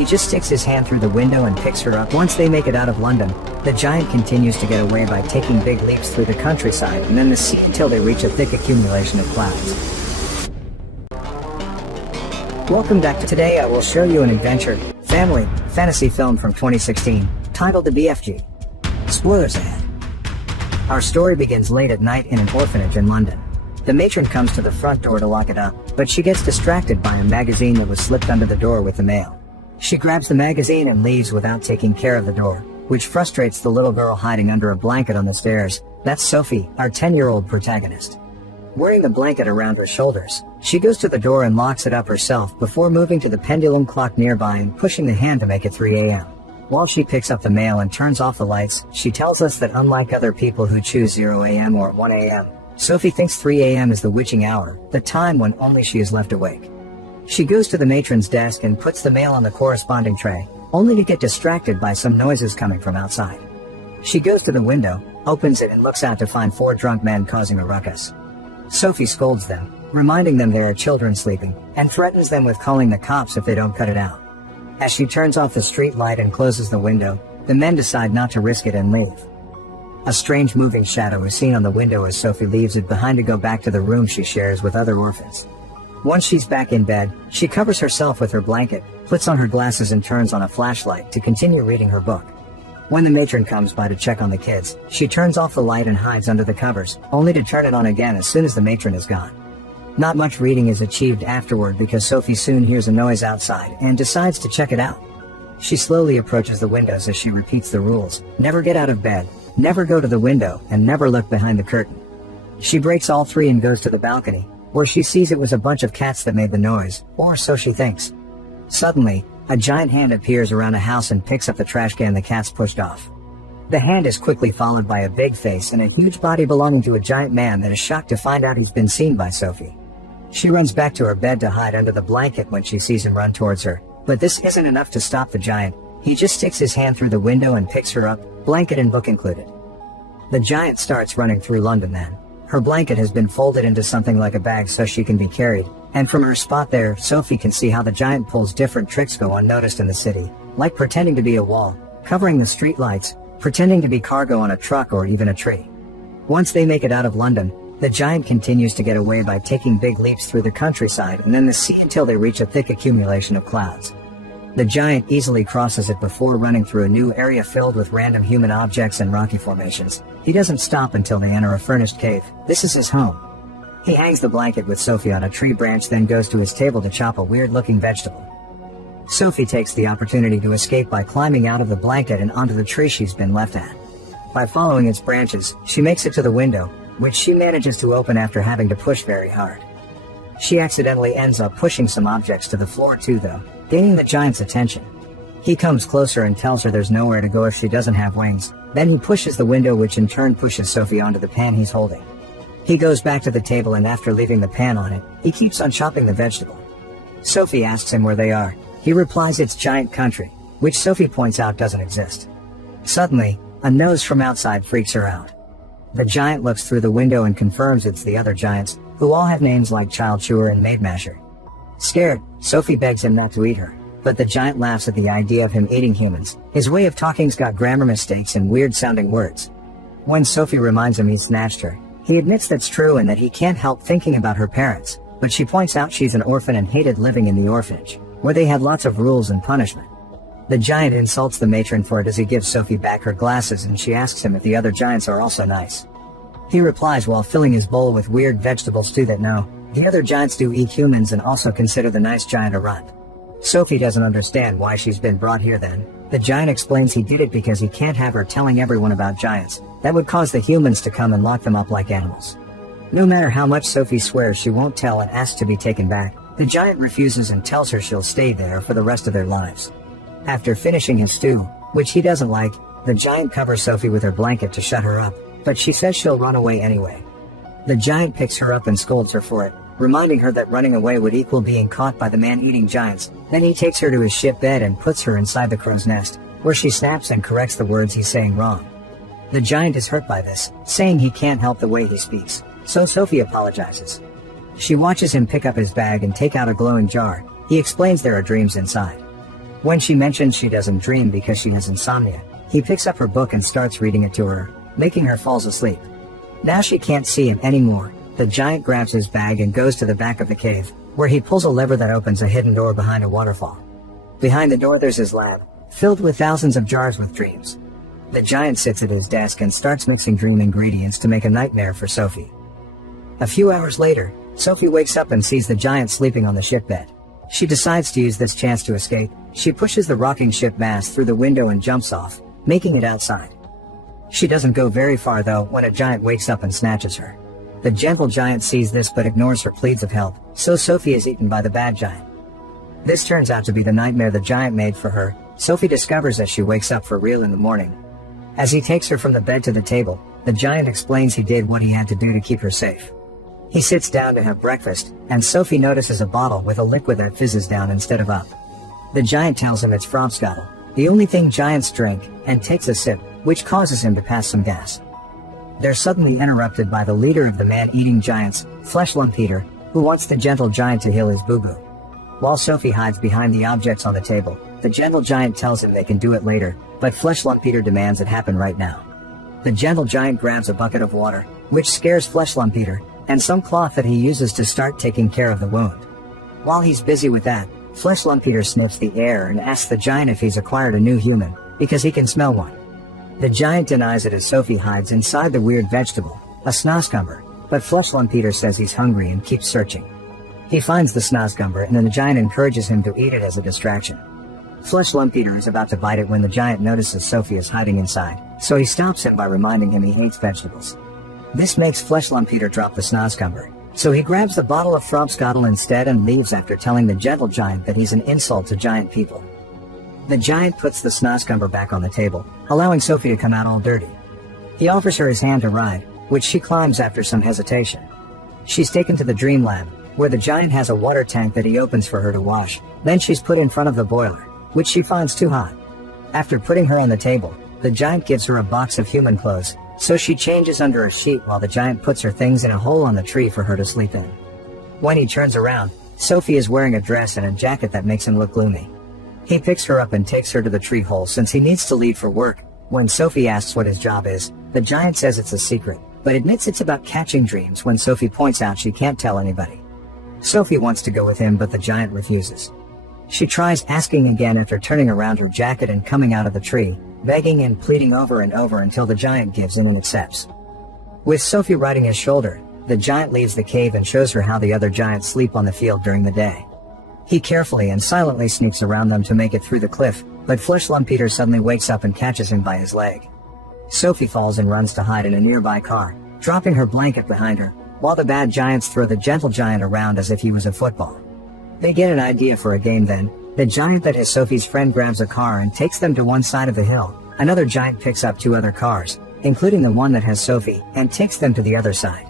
He just sticks his hand through the window and picks her up. Once they make it out of London, the giant continues to get away by taking big leaps through the countryside and then the sea until they reach a thick accumulation of clouds. Welcome back to today. I will show you an adventure, family, fantasy film from 2016, titled The BFG. Spoilers ahead. Our story begins late at night in an orphanage in London. The matron comes to the front door to lock it up, but she gets distracted by a magazine that was slipped under the door with the mail. She grabs the magazine and leaves without taking care of the door, which frustrates the little girl hiding under a blanket on the stairs. That's Sophie, our 10-year-old protagonist. Wearing the blanket around her shoulders, she goes to the door and locks it up herself before moving to the pendulum clock nearby and pushing the hand to make it 3 a.m. While she picks up the mail and turns off the lights, she tells us that unlike other people who choose 0 a.m. or 1 a.m., Sophie thinks 3 a.m. is the witching hour, the time when only she is left awake. She goes to the matron's desk and puts the mail on the corresponding tray, only to get distracted by some noises coming from outside. She goes to the window, opens it and looks out to find 4 drunk men causing a ruckus. Sophie scolds them, reminding them there are children sleeping, and threatens them with calling the cops if they don't cut it out. As she turns off the street light and closes the window, the men decide not to risk it and leave. A strange moving shadow is seen on the window as Sophie leaves it behind to go back to the room she shares with other orphans. Once she's back in bed, she covers herself with her blanket, puts on her glasses and turns on a flashlight to continue reading her book. When the matron comes by to check on the kids, she turns off the light and hides under the covers, only to turn it on again as soon as the matron is gone. Not much reading is achieved afterward because Sophie soon hears a noise outside and decides to check it out. She slowly approaches the windows as she repeats the rules: never get out of bed, never go to the window, and never look behind the curtain. She breaks all 3 and goes to the balcony, where she sees it was a bunch of cats that made the noise, or so she thinks. Suddenly, a giant hand appears around a house and picks up the trash can the cats pushed off. The hand is quickly followed by a big face and a huge body belonging to a giant man that is shocked to find out he's been seen by Sophie. She runs back to her bed to hide under the blanket when she sees him run towards her, but this isn't enough to stop the giant. He just sticks his hand through the window and picks her up, blanket and book included. The giant starts running through London then. Her blanket has been folded into something like a bag so she can be carried, and from her spot there, Sophie can see how the giant pulls different tricks go unnoticed in the city, like pretending to be a wall, covering the street lights, pretending to be cargo on a truck or even a tree. Once they make it out of London, the giant continues to get away by taking big leaps through the countryside and then the sea until they reach a thick accumulation of clouds. The giant easily crosses it before running through a new area filled with random human objects and rocky formations. He doesn't stop until they enter a furnished cave. This is his home. He hangs the blanket with Sophie on a tree branch, then goes to his table to chop a weird-looking vegetable. Sophie takes the opportunity to escape by climbing out of the blanket and onto the tree she's been left at. By following its branches, she makes it to the window, which she manages to open after having to push very hard. She accidentally ends up pushing some objects to the floor too though, gaining the giant's attention. He comes closer and tells her there's nowhere to go if she doesn't have wings. Then he pushes the window, which in turn pushes Sophie onto the pan he's holding. He goes back to the table and after leaving the pan on it, he keeps on chopping the vegetable. Sophie asks him where they are. He replies it's giant country, which Sophie points out doesn't exist. Suddenly, a nose from outside freaks her out. The giant looks through the window and confirms it's the other giants, who all have names like Child Chewer and Maid Masher. Scared, Sophie begs him not to eat her, but the giant laughs at the idea of him eating humans. His way of talking's got grammar mistakes and weird-sounding words. When Sophie reminds him he snatched her, he admits that's true and that he can't help thinking about her parents, but she points out she's an orphan and hated living in the orphanage, where they had lots of rules and punishment. The giant insults the matron for it as he gives Sophie back her glasses and she asks him if the other giants are also nice. He replies while filling his bowl with weird vegetable stew that no, the other giants do eat humans and also consider the nice giant a runt. Sophie doesn't understand why she's been brought here then. The giant explains he did it because he can't have her telling everyone about giants. That would cause the humans to come and lock them up like animals. No matter how much Sophie swears she won't tell and asks to be taken back, the giant refuses and tells her she'll stay there for the rest of their lives. After finishing his stew, which he doesn't like, the giant covers Sophie with her blanket to shut her up, but she says she'll run away anyway. The giant picks her up and scolds her for it, reminding her that running away would equal being caught by the man-eating giants. Then he takes her to his ship bed and puts her inside the crow's nest, where she snaps and corrects the words he's saying wrong. The giant is hurt by this, saying he can't help the way he speaks, so Sophie apologizes. She watches him pick up his bag and take out a glowing jar. He explains there are dreams inside. When she mentions she doesn't dream because she has insomnia, he picks up her book and starts reading it to her, making her fall asleep. Now she can't see him anymore. The giant grabs his bag and goes to the back of the cave, where he pulls a lever that opens a hidden door behind a waterfall. Behind the door there's his lab, filled with thousands of jars with dreams. The giant sits at his desk and starts mixing dream ingredients to make a nightmare for Sophie. A few hours later, Sophie wakes up and sees the giant sleeping on the ship bed. She decides to use this chance to escape. She pushes the rocking ship mast through the window and jumps off, making it outside. She doesn't go very far though when a giant wakes up and snatches her. The gentle giant sees this but ignores her pleas of help, so Sophie is eaten by the bad giant. This turns out to be the nightmare the giant made for her. Sophie discovers as she wakes up for real in the morning. As he takes her from the bed to the table, the giant explains he did what he had to do to keep her safe. He sits down to have breakfast, and Sophie notices a bottle with a liquid that fizzes down instead of up. The giant tells him it's Frobscottle, the only thing giants drink, and takes a sip, which causes him to pass some gas. They're suddenly interrupted by the leader of the man-eating giants, Flesh Lump Eater, who wants the gentle giant to heal his boo-boo. While Sophie hides behind the objects on the table, the gentle giant tells him they can do it later, but Flesh Lump Eater demands it happen right now. The gentle giant grabs a bucket of water, which scares Flesh Lump Eater, and some cloth that he uses to start taking care of the wound. While he's busy with that, Flesh Lump Eater sniffs the air and asks the giant if he's acquired a new human, because he can smell one. The giant denies it as Sophie hides inside the weird vegetable, a snoscumber, but Flesh Lump Eater says he's hungry and keeps searching. He finds the snoscumber and then the giant encourages him to eat it as a distraction. Flesh Lump Eater is about to bite it when the giant notices Sophie is hiding inside, so he stops him by reminding him he hates vegetables. This makes Flesh Lump Eater drop the snoscumber, so he grabs the bottle of Frobscottle instead and leaves after telling the gentle giant that he's an insult to giant people. The giant puts the snoscumber back on the table, allowing Sophie to come out all dirty. He offers her his hand to ride, which she climbs after some hesitation. She's taken to the dream lab, where the giant has a water tank that he opens for her to wash. Then she's put in front of the boiler, which she finds too hot. After putting her on the table, the giant gives her a box of human clothes, so she changes under a sheet while the giant puts her things in a hole on the tree for her to sleep in. When he turns around, Sophie is wearing a dress and a jacket that makes him look gloomy. He picks her up and takes her to the tree hole since he needs to leave for work. When Sophie asks what his job is, the giant says it's a secret, but admits it's about catching dreams when Sophie points out she can't tell anybody. Sophie wants to go with him but the giant refuses. She tries asking again after turning around her jacket and coming out of the tree, begging and pleading over and over until the giant gives in and accepts. With Sophie riding his shoulder, the giant leaves the cave and shows her how the other giants sleep on the field during the day. He carefully and silently sneaks around them to make it through the cliff, but Flesh Lump Eater suddenly wakes up and catches him by his leg. Sophie falls and runs to hide in a nearby car, dropping her blanket behind her, while the bad giants throw the gentle giant around as if he was a football. They get an idea for a game then. The giant that has Sophie's friend grabs a car and takes them to one side of the hill. Another giant picks up two other cars, including the one that has Sophie, and takes them to the other side.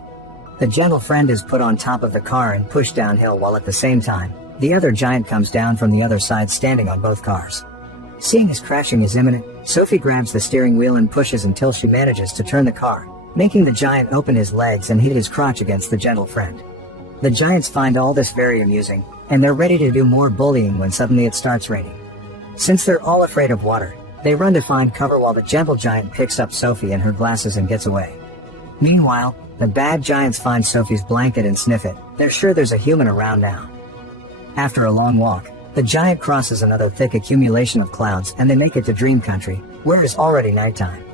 The gentle friend is put on top of the car and pushed downhill while at the same time, the other giant comes down from the other side standing on both cars. Seeing his crashing is imminent, Sophie grabs the steering wheel and pushes until she manages to turn the car, making the giant open his legs and hit his crotch against the gentle friend. The giants find all this very amusing, and they're ready to do more bullying when suddenly it starts raining. Since they're all afraid of water, they run to find cover while the gentle giant picks up Sophie and her glasses and gets away. Meanwhile, the bad giants find Sophie's blanket and sniff it. They're sure there's a human around now. After a long walk, the giant crosses another thick accumulation of clouds and they make it to Dream Country, where it's already nighttime.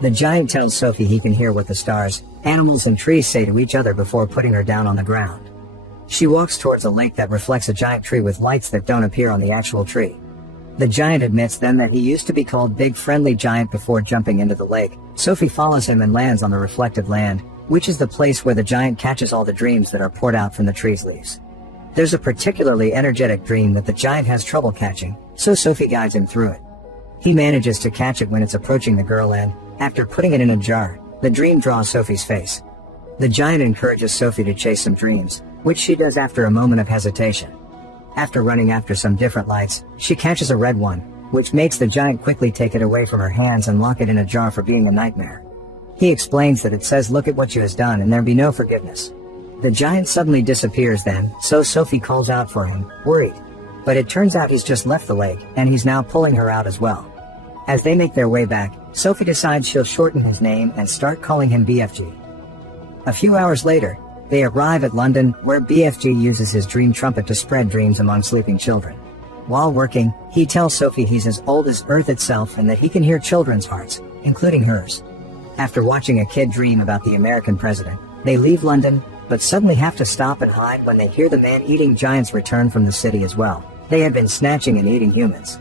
The giant tells Sophie he can hear what the stars, animals and trees say to each other before putting her down on the ground. She walks towards a lake that reflects a giant tree with lights that don't appear on the actual tree. The giant admits then that he used to be called Big Friendly Giant before jumping into the lake. Sophie follows him and lands on the reflective land, which is the place where the giant catches all the dreams that are poured out from the tree's leaves. There's a particularly energetic dream that the giant has trouble catching, so Sophie guides him through it. He manages to catch it when it's approaching the girl and, after putting it in a jar, the dream draws Sophie's face. The giant encourages Sophie to chase some dreams, which she does after a moment of hesitation. After running after some different lights, she catches a red one, which makes the giant quickly take it away from her hands and lock it in a jar for being a nightmare. He explains that it says look at what you has done and there be no forgiveness. The giant suddenly disappears then, so Sophie calls out for him, worried. But it turns out he's just left the lake, and he's now pulling her out as well. As they make their way back, Sophie decides she'll shorten his name and start calling him BFG. A few hours later, they arrive at London, where BFG uses his dream trumpet to spread dreams among sleeping children. While working, he tells Sophie he's as old as Earth itself and that he can hear children's hearts, including hers. After watching a kid dream about the American president, they leave London, but suddenly have to stop and hide when they hear the man-eating giants return from the city as well. They had been snatching and eating humans.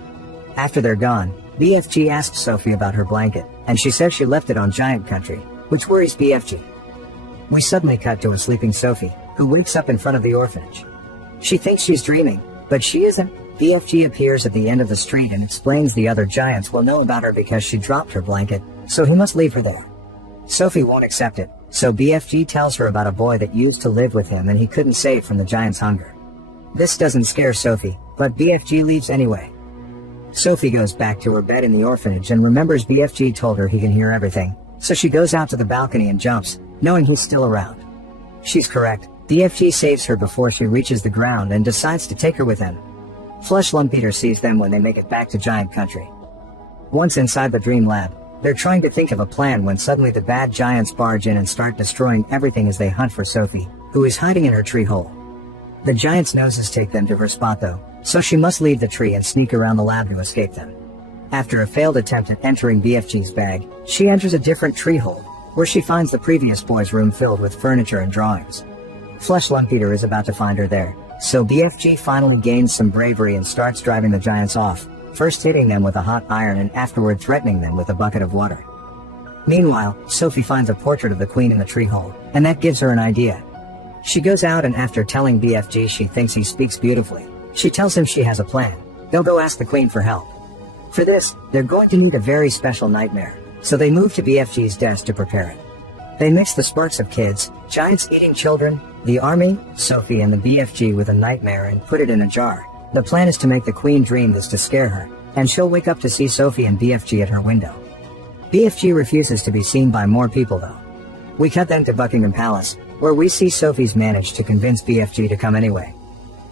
After they're gone, BFG asks Sophie about her blanket, and she says she left it on giant country, which worries BFG. We suddenly cut to a sleeping Sophie, who wakes up in front of the orphanage. She thinks she's dreaming, but she isn't. BFG appears at the end of the street and explains the other giants will know about her because she dropped her blanket, so he must leave her there. Sophie won't accept it, so BFG tells her about a boy that used to live with him and he couldn't save from the giant's hunger. This doesn't scare Sophie, but BFG leaves anyway. Sophie goes back to her bed in the orphanage and remembers BFG told her he can hear everything, so she goes out to the balcony and jumps, knowing he's still around. She's correct. BFG saves her before she reaches the ground and decides to take her with him. Flesh Lumpeter sees them when they make it back to giant country. Once inside the dream lab, they're trying to think of a plan when suddenly the bad giants barge in and start destroying everything as they hunt for Sophie, who is hiding in her tree hole. The giants' noses take them to her spot though, so she must leave the tree and sneak around the lab to escape them. After a failed attempt at entering BFG's bag, she enters a different tree hole, where she finds the previous boy's room filled with furniture and drawings. Flesh Lumpeter is about to find her there, so BFG finally gains some bravery and starts driving the giants off, first hitting them with a hot iron and afterward threatening them with a bucket of water. Meanwhile, Sophie finds a portrait of the queen in the tree hole, and that gives her an idea. She goes out and after telling BFG she thinks he speaks beautifully, she tells him she has a plan. They'll go ask the queen for help. For this, they're going to need a very special nightmare, so they move to BFG's desk to prepare it. They mix the sparks of kids, giants eating children, the army, Sophie and the BFG with a nightmare and put it in a jar. The plan is to make the queen dream this to scare her, and she'll wake up to see Sophie and BFG at her window. BFG refuses to be seen by more people though. We cut then to Buckingham Palace, where we see Sophie's managed to convince BFG to come anyway.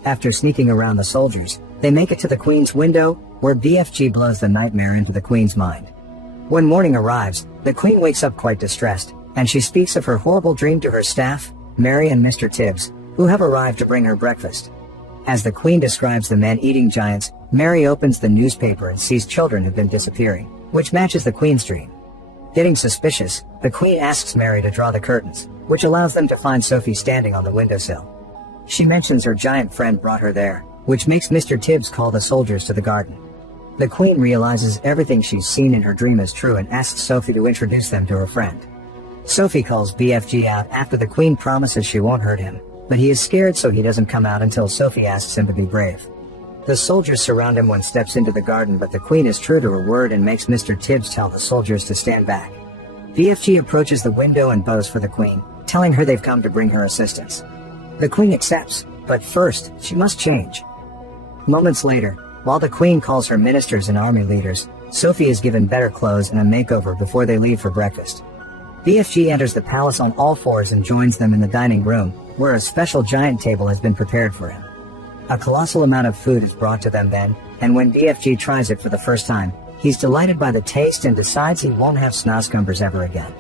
After sneaking around the soldiers, they make it to the queen's window, where BFG blows the nightmare into the queen's mind. When morning arrives, the queen wakes up quite distressed, and she speaks of her horrible dream to her staff, Mary and Mr. Tibbs, who have arrived to bring her breakfast. As the queen describes the men-eating giants, Mary opens the newspaper and sees children have been disappearing, which matches the queen's dream. Getting suspicious, the queen asks Mary to draw the curtains, which allows them to find Sophie standing on the windowsill. She mentions her giant friend brought her there, which makes Mr. Tibbs call the soldiers to the garden. The queen realizes everything she's seen in her dream is true and asks Sophie to introduce them to her friend. Sophie calls BFG out after the queen promises she won't hurt him, but he is scared so he doesn't come out until Sophie asks him to be brave. The soldiers surround him when steps into the garden, but the queen is true to her word and makes Mr. Tibbs tell the soldiers to stand back. BFG approaches the window and bows for the queen, telling her they've come to bring her assistance. The queen accepts, but first, she must change. Moments later, while the queen calls her ministers and army leaders, Sophie is given better clothes and a makeover before they leave for breakfast. BFG enters the palace on all fours and joins them in the dining room, where a special giant table has been prepared for him. A colossal amount of food is brought to them then, and when BFG tries it for the first time, he's delighted by the taste and decides he won't have snozcumbers ever again.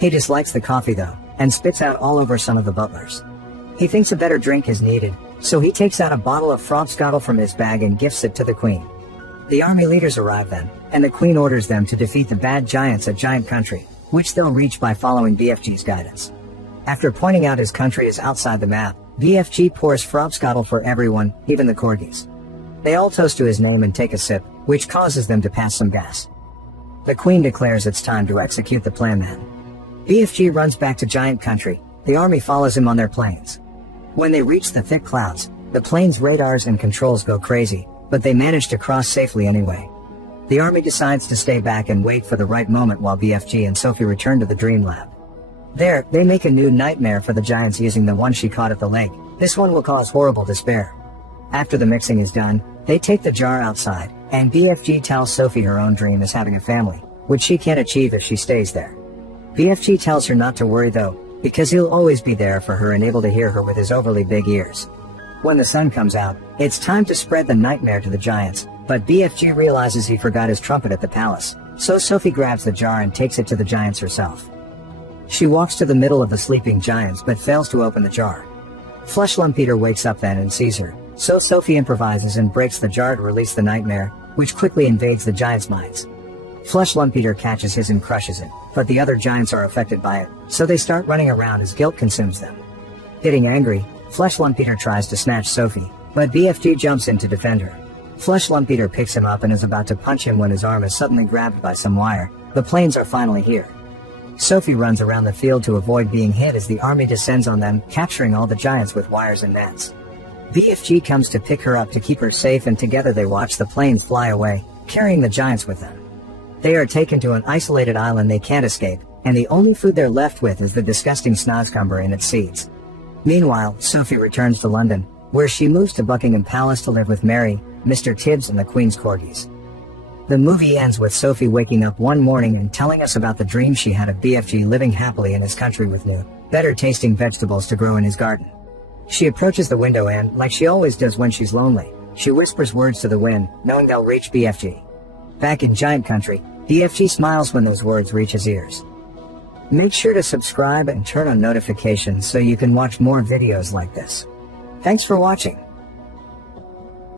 He dislikes the coffee though, and spits out all over some of the butlers. He thinks a better drink is needed, so he takes out a bottle of Frobscottle from his bag and gifts it to the queen. The army leaders arrive then, and the queen orders them to defeat the bad giants at Giant Country, which they'll reach by following BFG's guidance. After pointing out his country is outside the map, BFG pours Frobscottle for everyone, even the corgis. They all toast to his name and take a sip, which causes them to pass some gas. The queen declares it's time to execute the plan then. BFG runs back to Giant Country. The army follows him on their planes. When they reach the thick clouds, the plane's radars and controls go crazy, but they manage to cross safely anyway. The army decides to stay back and wait for the right moment while BFG and Sophie return to the Dream Lab. There, they make a new nightmare for the giants using the one she caught at the lake. This one will cause horrible despair. After the mixing is done, they take the jar outside, and BFG tells Sophie her own dream is having a family, which she can't achieve if she stays there. BFG tells her not to worry though, because he'll always be there for her and able to hear her with his overly big ears. When the sun comes out, it's time to spread the nightmare to the giants, but BFG realizes he forgot his trumpet at the palace, so Sophie grabs the jar and takes it to the giants herself. She walks to the middle of the sleeping giants but fails to open the jar. Flesh Lumpeter wakes up then and sees her, so Sophie improvises and breaks the jar to release the nightmare, which quickly invades the giants' minds. Flesh Lumpeter catches his and crushes it, but the other giants are affected by it, so they start running around as guilt consumes them. Getting angry, Flesh Lumpeter tries to snatch Sophie, but BFG jumps in to defend her. Flesh Lumpeter picks him up and is about to punch him when his arm is suddenly grabbed by some wire. The planes are finally here. Sophie runs around the field to avoid being hit as the army descends on them, capturing all the giants with wires and nets. BFG comes to pick her up to keep her safe, and together they watch the planes fly away, carrying the giants with them. They are taken to an isolated island they can't escape, and the only food they're left with is the disgusting snozcumber and its seeds. Meanwhile, Sophie returns to London, where she moves to Buckingham Palace to live with Mary, Mr. Tibbs and the Queen's corgis. The movie ends with Sophie waking up one morning and telling us about the dream she had of BFG living happily in his country with new, better tasting vegetables to grow in his garden. She approaches the window and, like she always does when she's lonely, she whispers words to the wind, knowing they'll reach BFG. Back in Giant Country, BFG smiles when those words reach his ears. Make sure to subscribe and turn on notifications so you can watch more videos like this. Thanks for watching.